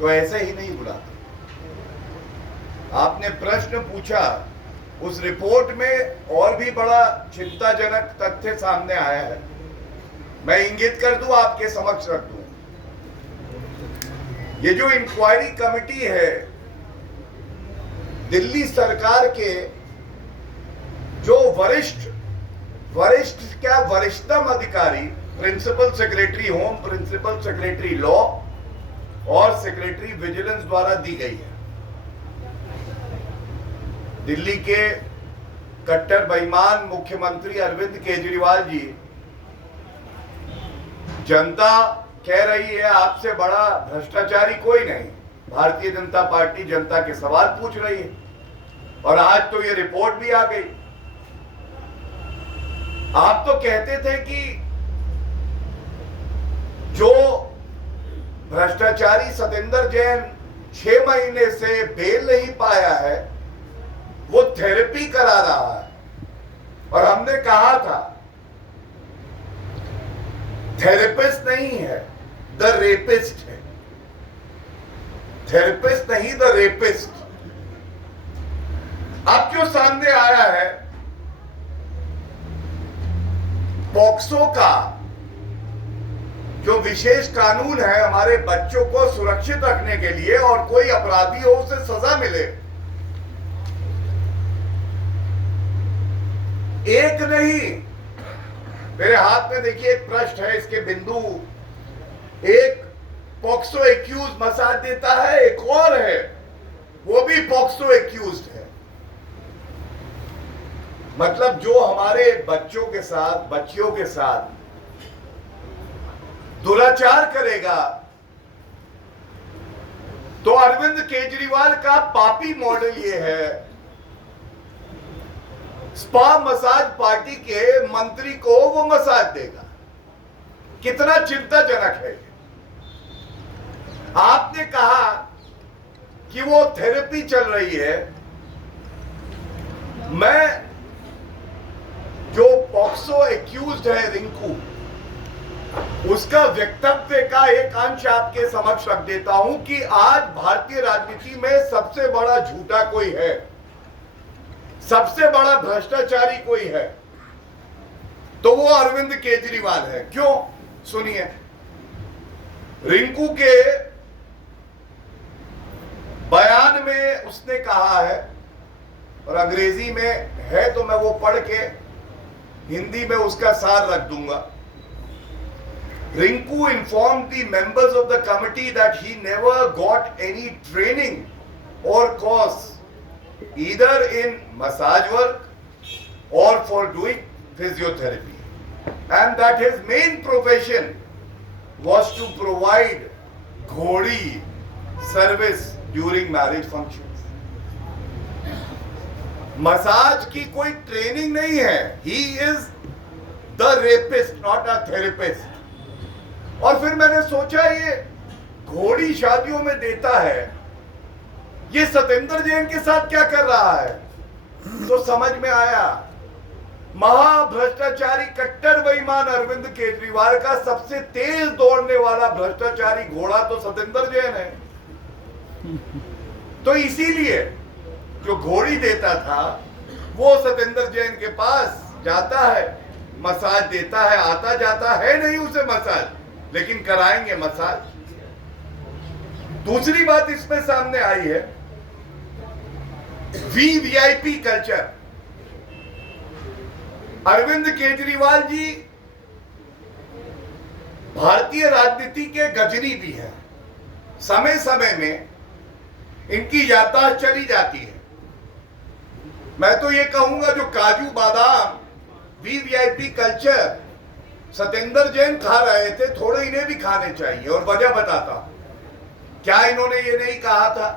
तो ऐसे ही नहीं बुलाते। आपने प्रश्न पूछा, उस रिपोर्ट में और भी बड़ा चिंताजनक तथ्य सामने आया है, मैं इंगित कर दूं, आपके समक्ष रख दूं। ये जो इंक्वायरी कमेटी है, दिल्ली सरकार के जो वरिष्ठतम अधिकारी, principal secretary home, principal secretary law और सेक्रेटरी विजिलेंस द्वारा दी गई है। दिल्ली के कट्टर बेईमान मुख्यमंत्री अरविंद केजरीवाल जी, जनता कह रही है आपसे बड़ा भ्रष्टाचारी कोई नहीं, भारतीय जनता पार्टी जनता के सवाल पूछ रही है, और आज तो ये रिपोर्ट भी आ गई। आप तो कहते थे कि जो भ्रष्टाचारी सतेंद्र जैन 6 महीने से बेल नहीं पाया है, वो थेरेपी करा रहा है, और हमने कहा था थेरेपिस्ट नहीं है, द रेपिस्ट है। थेरेपिस्ट नहीं, द रेपिस्ट। अब क्यों सामने आया है पॉक्सो का जो विशेष कानून है हमारे बच्चों को सुरक्षित रखने के लिए, और कोई अपराधी हो उसे सजा मिले। एक नहीं, मेरे हाथ में देखिए एक पृष्ठ है, इसके बिंदु, एक पॉक्सो एक्यूज मसाज देता है, एक और है वो भी पॉक्सो एक्यूज्ड है। मतलब जो हमारे बच्चों के साथ, बच्चियों के साथ दुराचार करेगा, तो अरविंद केजरीवाल का पापी मॉडल ये है, स्पा मसाज पार्टी के मंत्री को वो मसाज देगा। कितना चिंताजनक है। आपने कहा कि वो थेरेपी चल रही है। मैं जो पॉक्सो एक्यूज्ड है रिंकू, उसका वक्तव्य का एक अंश आपके समक्ष रख देता हूं कि आज भारतीय राजनीति में सबसे बड़ा झूठा कोई है, सबसे बड़ा भ्रष्टाचारी कोई है, तो वो अरविंद केजरीवाल है। क्यों? सुनिए, रिंकू के बयान में उसने कहा है, और अंग्रेजी में है तो मैं वो पढ़ के हिंदी में उसका सार रख दूंगा। Rinku informed the members of the committee that he never got any training or course either in massage work or for doing physiotherapy, and that his main profession was to provide घोड़ी service during marriage functions. Massage की कोई training नहीं है। He is the rapist, not a therapist. और फिर मैंने सोचा ये घोड़ी शादियों में देता है, ये सतेंद्र जैन के साथ क्या कर रहा है? तो समझ में आया, महाभ्रष्टाचारी कट्टर बेईमान अरविंद केजरीवाल का सबसे तेज दौड़ने वाला भ्रष्टाचारी घोड़ा तो सतेंद्र जैन है। तो इसीलिए जो घोड़ी देता था वो सतेंद्र जैन के पास जाता है, मसाज देता है, आता जाता है नहीं उसे मसाज, लेकिन कराएंगे मसाज। दूसरी बात इसमें सामने आई है, वीवीआईपी कल्चर। अरविंद केजरीवाल जी भारतीय राजनीति के गजनी भी हैं। समय समय में इनकी याददाश्त चली जाती है। मैं तो ये कहूंगा जो काजू बादाम वीवीआईपी कल्चर सतेंद्र जैन खा रहे थे, थोड़े इन्हें भी खाने चाहिए। और वजह बताता हूं, क्या इन्होंने ये नहीं कहा था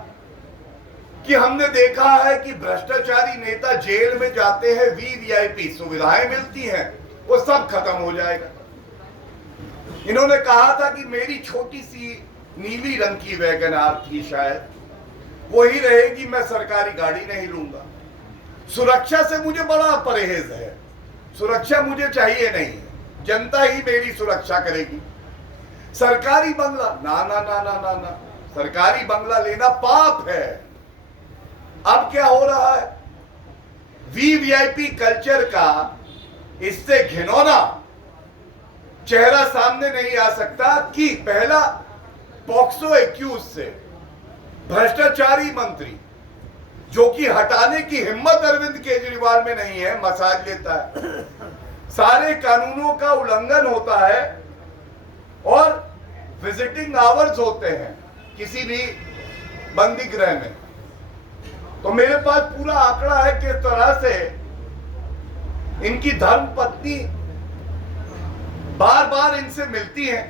कि हमने देखा है कि भ्रष्टाचारी नेता जेल में जाते हैं, वीवीआईपी सुविधाएं मिलती हैं, वो सब खत्म हो जाएगा। इन्होंने कहा था कि मेरी छोटी सी नीली रंग की वैगन आर थी, शायद वही रहेगी, मैं सरकारी गाड़ी नहीं लूंगा। सुरक्षा से मुझे बड़ा परहेज है, सुरक्षा मुझे चाहिए नहीं है, जनता ही मेरी सुरक्षा करेगी। सरकारी बंगला ना ना ना ना ना ना, सरकारी बंगला लेना पाप है। अब क्या हो रहा है, वीवीआईपी कल्चर का इससे घिनौना चेहरा सामने नहीं आ सकता कि पहला पॉक्सो एक्यूज से भ्रष्टाचारी मंत्री, जो कि हटाने की हिम्मत अरविंद केजरीवाल में नहीं है, मसाज लेता है, सारे कानूनों का उल्लंघन होता है और विजिटिंग आवर्स होते हैं किसी भी बंदी गृह में। तो मेरे पास पूरा आंकड़ा है किस तरह से इनकी धर्म पत्नी बार बार इनसे मिलती हैं,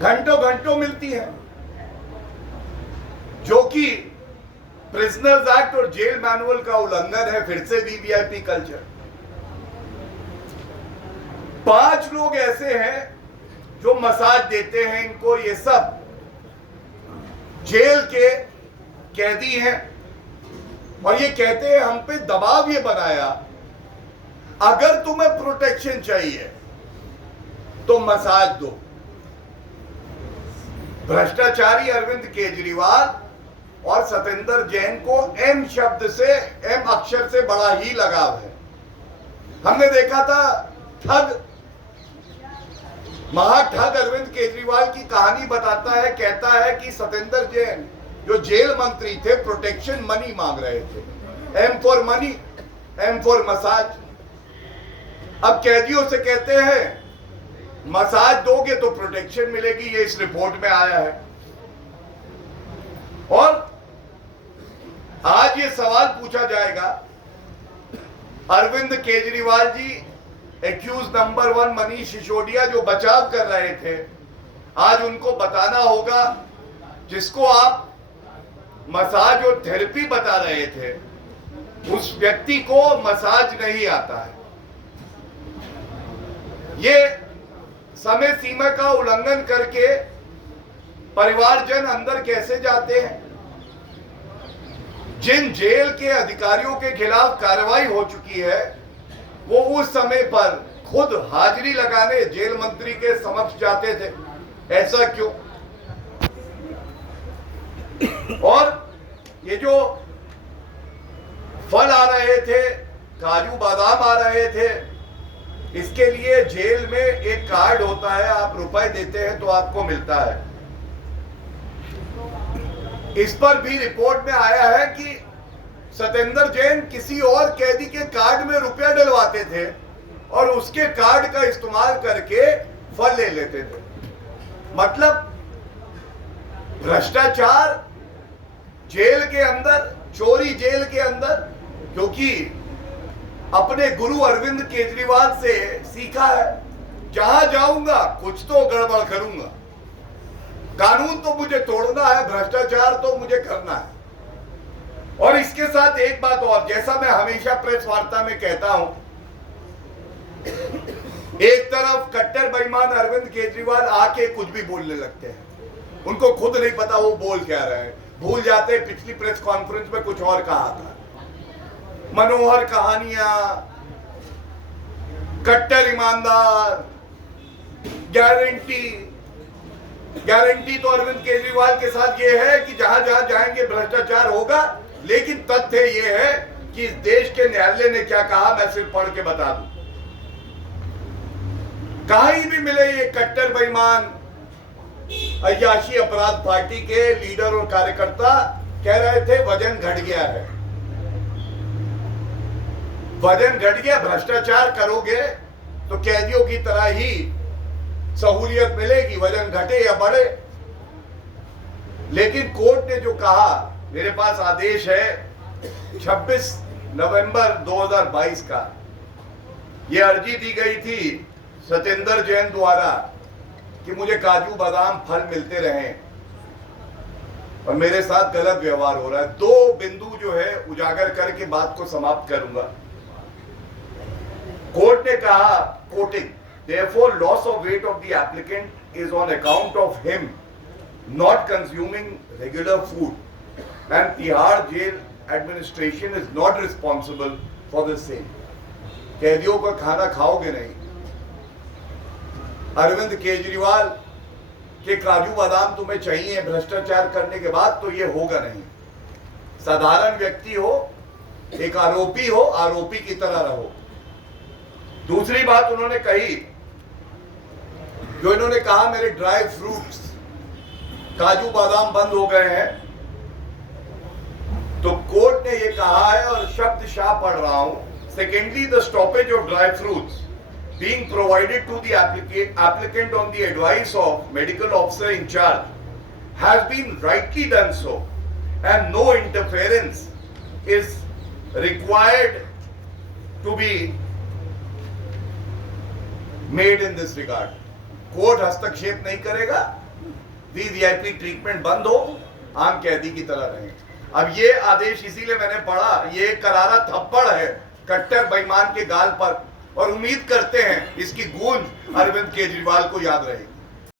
घंटों घंटों मिलती हैं, जो कि प्रिजनर्स एक्ट और जेल मैनुअल का उल्लंघन है। फिर से वीवीआईपी कल्चर। 5 लोग ऐसे हैं जो मसाज देते हैं इनको, ये सब जेल के कैदी हैं और ये कहते हैं हम पे दबाव ये बनाया, अगर तुम्हें प्रोटेक्शन चाहिए तो मसाज दो। भ्रष्टाचारी अरविंद केजरीवाल और सतेंद्र जैन को एम शब्द से, एम अक्षर से बड़ा ही लगाव है। हमने देखा था ठग, महाठग अरविंद केजरीवाल की कहानी बताता है, कहता है कि सतेंद्र जैन जो जेल मंत्री थे प्रोटेक्शन मनी मांग रहे थे, M for money, M for massage. अब कैदियों से कहते हैं मसाज दोगे तो प्रोटेक्शन मिलेगी, ये इस रिपोर्ट में आया है। और आज ये सवाल पूछा जाएगा, अरविंद केजरीवाल जी एक्यूज नंबर 1 मनीष सिसोदिया जो बचाव कर रहे थे, आज उनको बताना होगा, जिसको आप मसाज और थेरेपी बता रहे थे, उस व्यक्ति को मसाज नहीं आता है। ये समय सीमा का उल्लंघन करके परिवारजन अंदर कैसे जाते हैं? जिन जेल के अधिकारियों के खिलाफ कार्रवाई हो चुकी है, वो उस समय पर खुद हाजिरी लगाने जेल मंत्री के समक्ष जाते थे, ऐसा क्यों? और ये जो फल आ रहे थे, काजू बादाम आ रहे थे, इसके लिए जेल में एक कार्ड होता है, आप रुपए देते हैं तो आपको मिलता है। इस पर भी रिपोर्ट में आया है कि सतेंद्र जैन किसी और कैदी के कार्ड में रुपया डलवाते थे और उसके कार्ड का इस्तेमाल करके फल ले लेते थे। मतलब भ्रष्टाचार जेल के अंदर, चोरी जेल के अंदर, क्योंकि अपने गुरु अरविंद केजरीवाल से सीखा है, जहां जाऊंगा कुछ तो गड़बड़ करूंगा, कानून तो मुझे तोड़ना है, भ्रष्टाचार तो मुझे करना है। और इसके साथ एक बात और, जैसा मैं हमेशा प्रेस वार्ता में कहता हूं, एक तरफ कट्टर बेईमान अरविंद केजरीवाल आके कुछ भी बोलने लगते हैं, उनको खुद नहीं पता वो बोल क्या रहे हैं, भूल जाते हैं पिछली प्रेस कॉन्फ्रेंस में कुछ और कहा था। मनोहर कहानियां, कट्टर ईमानदार, गारंटी तो अरविंद केजरीवाल के साथ ये है कि जहां जहां जाएंगे भ्रष्टाचार होगा। लेकिन तथ्य ये है कि इस देश के न्यायालय ने क्या कहा, मैं सिर्फ पढ़ के बता दूं। कहीं भी मिले ये कट्टर बेईमान अय्याशी अपराध पार्टी के लीडर और कार्यकर्ता कह रहे थे वजन घट गया है, वजन घट गया, भ्रष्टाचार करोगे तो कैदियों की तरह ही सहूलियत मिलेगी, वजन घटे या बढ़े। लेकिन कोर्ट ने जो कहा, मेरे पास आदेश है 26 नवंबर 2022 का, यह अर्जी दी गई थी सतेंद्र जैन द्वारा कि मुझे काजू बादाम फल मिलते रहें और मेरे साथ गलत व्यवहार हो रहा है। 2 बिंदु जो है उजागर करके बात को समाप्त करूंगा। कोर्ट ने कहा, coating, therefore loss of weight of the applicant is on account of him not consuming regular food and Tihar jail administration is not responsible for the same। कैदियों का खाना खाओगे नहीं। अरविंद केजरीवाल कि काजू बादाम तुम्हें चाहिए भ्रष्टाचार करने के बाद, तो ये होगा नहीं। साधारण व्यक्ति हो, एक आरोपी हो, आरोपी की तरह रहो। दूसरी बात उन्होंने कही, जो इन्होंने कहा मेरे ड्राई फ्रूट्स काजू बादाम बंद हो गए हैं, तो कोर्ट ने ये कहा है और शब्द शाह पढ़ रहा हूं, secondly the stoppage of dry fruits being provided to the applicant on the advice of medical officer in charge has been rightly done so, and no interference is required to be made in this regard. Court हस्तक्षेप नहीं करेगा, VVIP treatment बंद हो, आम कैदी की तरह रहें। अब ये आदेश इसीलिए मैंने पढ़ा, ये करारा थप्पड़ है कट्टर बेईमान के गाल पर, और उम्मीद करते हैं इसकी गूंज अरविंद केजरीवाल को याद रहेगी।